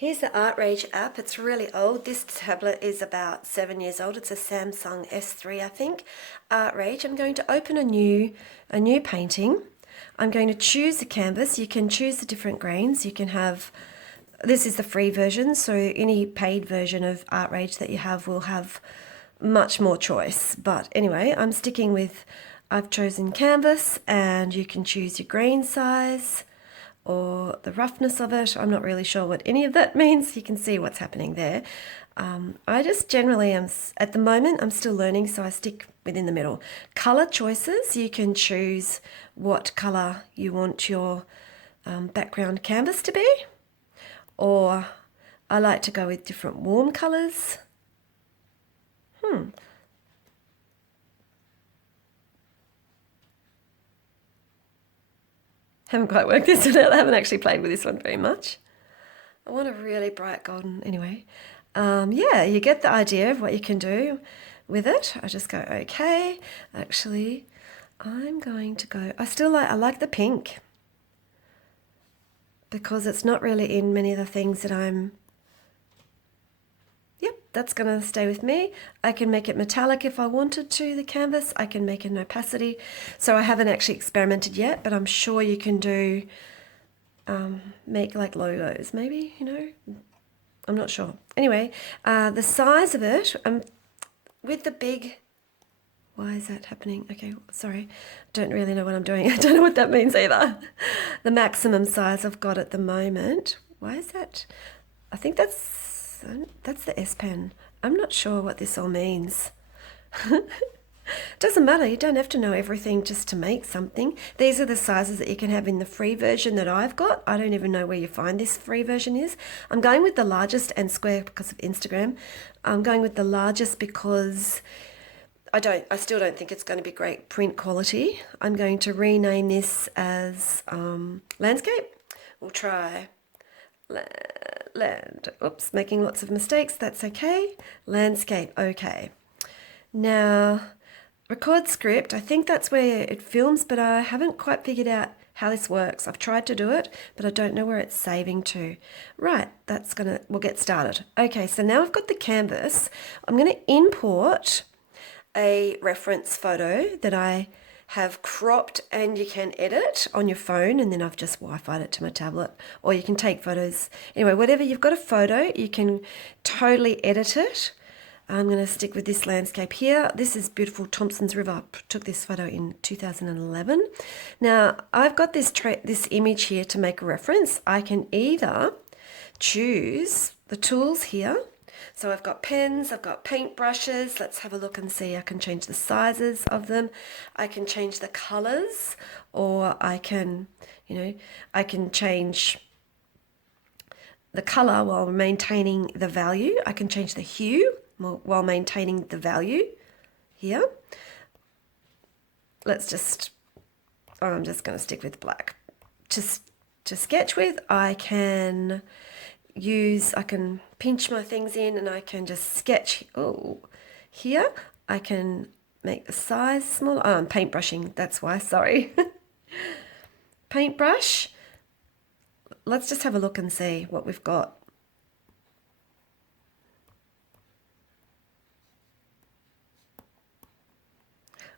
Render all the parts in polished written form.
Here's the Art Rage app. It's really old. This tablet is about 7 years old. It's a Samsung S3, I think. Art Rage. I'm going to open a new painting. I'm going to choose the canvas. You can choose the different grains. You can have, this is the free version, so any paid version of Art Rage that you have will have much more choice. But anyway, I'm sticking with, I've chosen canvas, and you can choose your grain size or the roughness of it. I'm not really sure what any of that means. You can see what's happening there. I just generally am, at the moment, I'm still learning, so I stick within the middle. Color choices, you can choose what color you want your background canvas to be, or I like to go with different warm colors. Haven't quite worked this one out. I haven't actually played with this one very much. I want a really bright golden anyway. Yeah, you get the idea of what you can do with it. I just go, okay, actually, I'm going to go, I like the pink because it's not really in many of the things that yep, that's going to stay with me. I can make it metallic if I wanted to, the canvas. I can make an opacity. So I haven't actually experimented yet, but I'm sure you can do, make like logos maybe, you know. I'm not sure. Anyway, the size of it, with the big, why is that happening? Okay, sorry. Don't really know what I'm doing. I don't know what that means either. The maximum size I've got at the moment. Why is that? I think that's the S Pen. I'm not sure what this all means. Doesn't matter, you don't have to know everything just to make something. These are the sizes that you can have in the free version that I've got. I don't even know where you find this free version is. I'm going with the largest and square because of Instagram. I'm going with the largest because I still don't think it's going to be great print quality. I'm going to rename this as landscape. We'll try land. Oops, making lots of mistakes. That's okay. Landscape, okay. Now, record script, I think that's where it films, but I haven't quite figured out how this works. I've tried to do it, but I don't know where it's saving to. Right, we'll get started. Okay, so now I've got the canvas. I'm gonna import a reference photo that I have cropped, and you can edit on your phone, and then I've just Wi-Fi'd it to my tablet, or you can take photos. Anyway, whatever, you've got a photo, you can totally edit it. I'm going to stick with this landscape here. This is beautiful Thompson's River. I took this photo in 2011. Now, I've got this image here to make a reference. I can either choose the tools here. So I've got pens, I've got paint brushes. Let's have a look and see. I can change the sizes of them. I can change the colors, or I can, I can change the color while maintaining the value. I can change the hue while maintaining the value here. I'm just going to stick with black. To sketch with, I can pinch my things in, and I can just sketch. Oh, here I can make the size smaller. Oh, I'm paintbrushing, that's why, sorry. Paintbrush. Let's just have a look and see what we've got.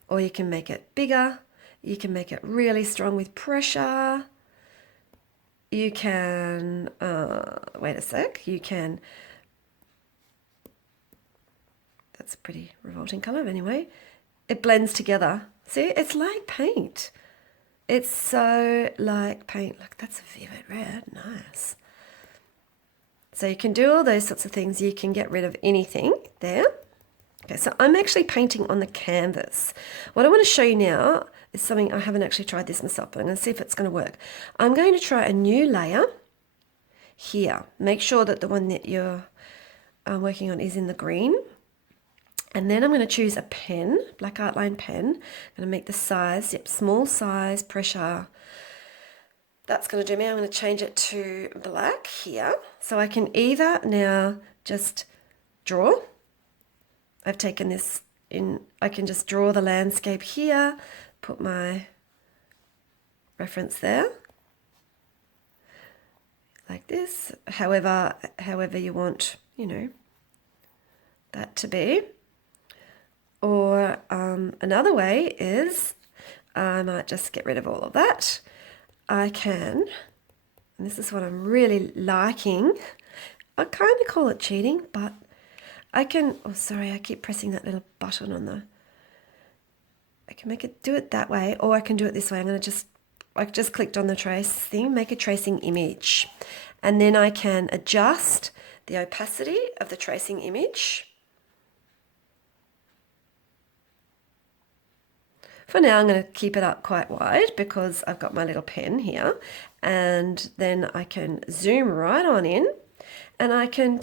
Or you can make it bigger. You can make it really strong with pressure. You can, wait a sec, that's a pretty revolting color anyway. It blends together. See, it's like paint. It's so like paint. Look, that's a vivid red, nice. So you can do all those sorts of things. You can get rid of anything there. Okay, so I'm actually painting on the canvas. What I want to show you now is something I haven't actually tried this myself, but I'm going to see if it's going to work. I'm going to try a new layer here. Make sure that the one that you're working on is in the green. And then I'm going to choose a pen, black outline pen. I'm going to make the size, small size, pressure. That's going to do me. I'm going to change it to black here. So I can either now just draw. I've taken this in, I can just draw the landscape here, put my reference there, like this, however you want, you know, that to be. Or another way is I might just get rid of all of that. I can, and this is what I'm really liking, I kind of call it cheating, but I can, oh sorry, I keep pressing that little button on the, I can make it, do it that way, or I can do it this way. I just clicked on the trace thing, make a tracing image. And then I can adjust the opacity of the tracing image. For now, I'm going to keep it up quite wide because I've got my little pen here, and then I can zoom right on in, and I can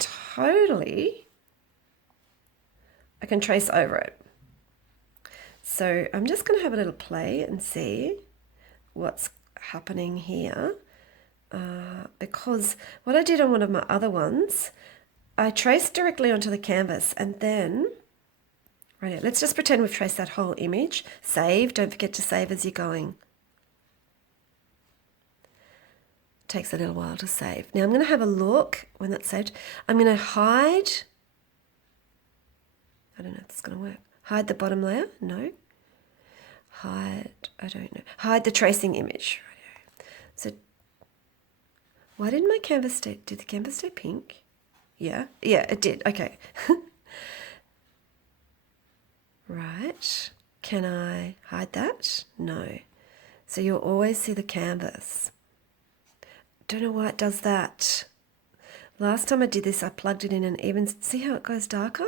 trace over it. So I'm just going to have a little play and see what's happening here, because what I did on one of my other ones, I traced directly onto the canvas, and then right here, let's just pretend we've traced that whole image. Save, don't forget to save as you're going. It takes a little while to save. Now I'm going to have a look when that's saved. I'm going to hide, I don't know if it's going to work. Hide the bottom layer, no. Hide, I don't know. Hide the tracing image. So why didn't my canvas stay, did the canvas stay pink? Yeah, it did, okay. Right, can I hide that? No. So you'll always see the canvas. Don't know why it does that. Last time I did this, I plugged it in and even, see how it goes darker?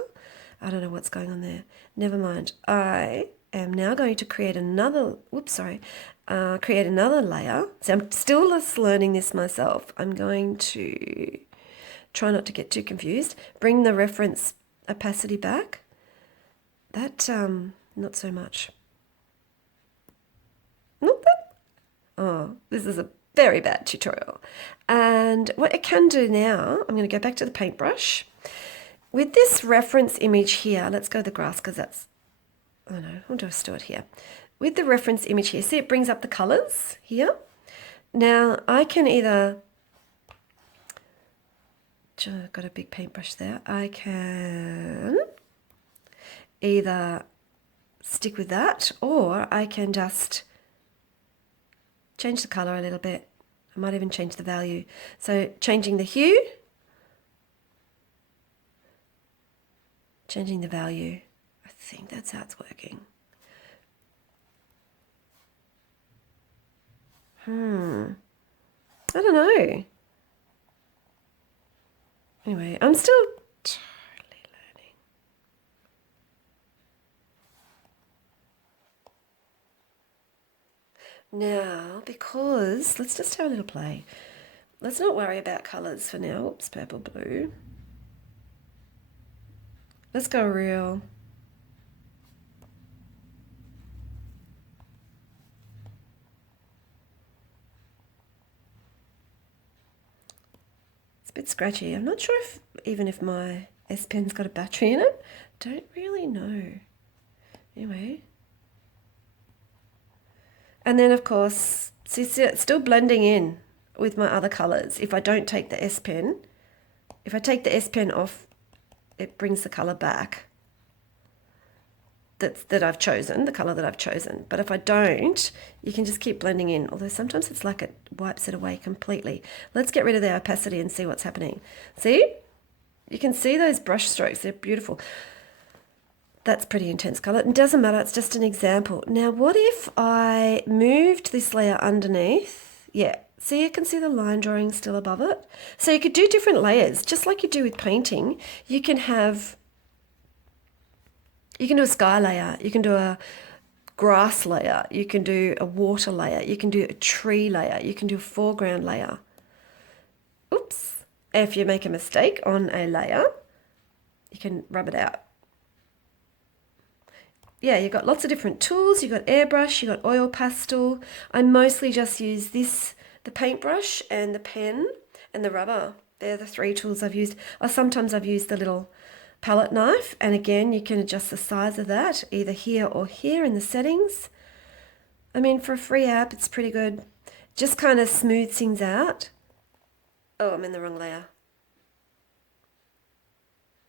I don't know what's going on there. Never mind. I am now going to create another, create another layer. So I'm still just learning this myself. I'm going to try not to get too confused. Bring the reference opacity back. That, not so much. Not that. Oh, this is a very bad tutorial. And what I can do now, I'm going to go back to the paintbrush. With this reference image here, let's go to the grass because that's, oh no, I'll just do it here. With the reference image here, see it brings up the colors here. Now I can either, I've got a big paintbrush there, I can either stick with that, or I can just change the color a little bit. I might even change the value. So changing the hue, changing the value. I think that's how it's working. I don't know. Anyway, I'm still totally learning. Now, because, let's just have a little play. Let's not worry about colours for now. Oops, purple, blue. Let's go real. It's a bit scratchy. I'm not sure if my S Pen's got a battery in it. Don't really know. Anyway. And then of course, see, it's still blending in with my other colours. If I don't take the S Pen, if I take the S Pen off, it brings the colour back that I've chosen, the colour that I've chosen. But if I don't, you can just keep blending in, although sometimes it's like it wipes it away completely. Let's get rid of the opacity and see what's happening. See? You can see those brush strokes, they're beautiful. That's pretty intense colour. It doesn't matter, it's just an example. Now, what if I moved this layer underneath? Yeah, see, you can see the line drawing still above it. So you could do different layers, just like you do with painting. You can do a sky layer, you can do a grass layer, you can do a water layer, you can do a tree layer, you can do a foreground layer. Oops. If you make a mistake on a layer, you can rub it out. Yeah, you've got lots of different tools. You've got airbrush, you've got oil pastel. I mostly just use this, the paintbrush and the pen and the rubber. They're the three tools I've used. Or sometimes I've used the little palette knife, and again, you can adjust the size of that either here or here in the settings. I mean, for a free app, it's pretty good. Just kind of smooths things out. Oh, I'm in the wrong layer.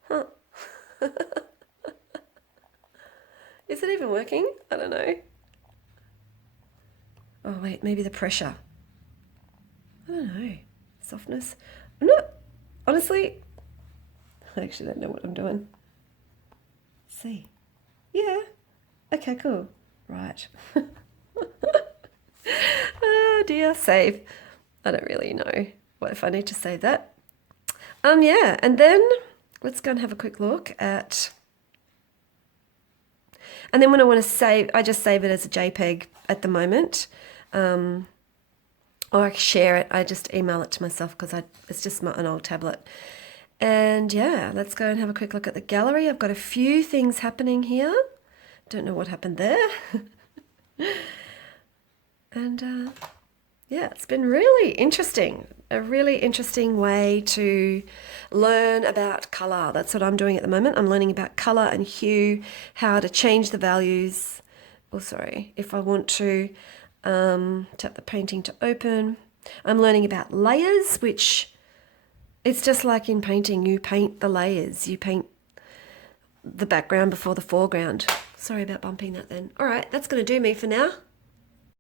Huh. Is it even working? I don't know. Oh, wait, maybe the pressure. I don't know. Softness. I'm not, honestly, I actually don't know what I'm doing. Let's see. Yeah. Okay, cool. Right. Oh dear, save. I don't really know what if I need to save that. Yeah, and then let's go and have a quick look at, and then when I want to save, I just save it as a JPEG at the moment. Or I share it, I just email it to myself because it's just an old tablet. And yeah, let's go and have a quick look at the gallery. I've got a few things happening here. Don't know what happened there. And yeah, it's been really interesting. A really interesting way to learn about colour. That's what I'm doing at the moment. I'm learning about colour and hue, how to change the values. Oh, sorry. If I want to tap the painting to open. I'm learning about layers, which it's just like in painting. You paint the layers. You paint the background before the foreground. Sorry about bumping that then. All right, that's going to do me for now.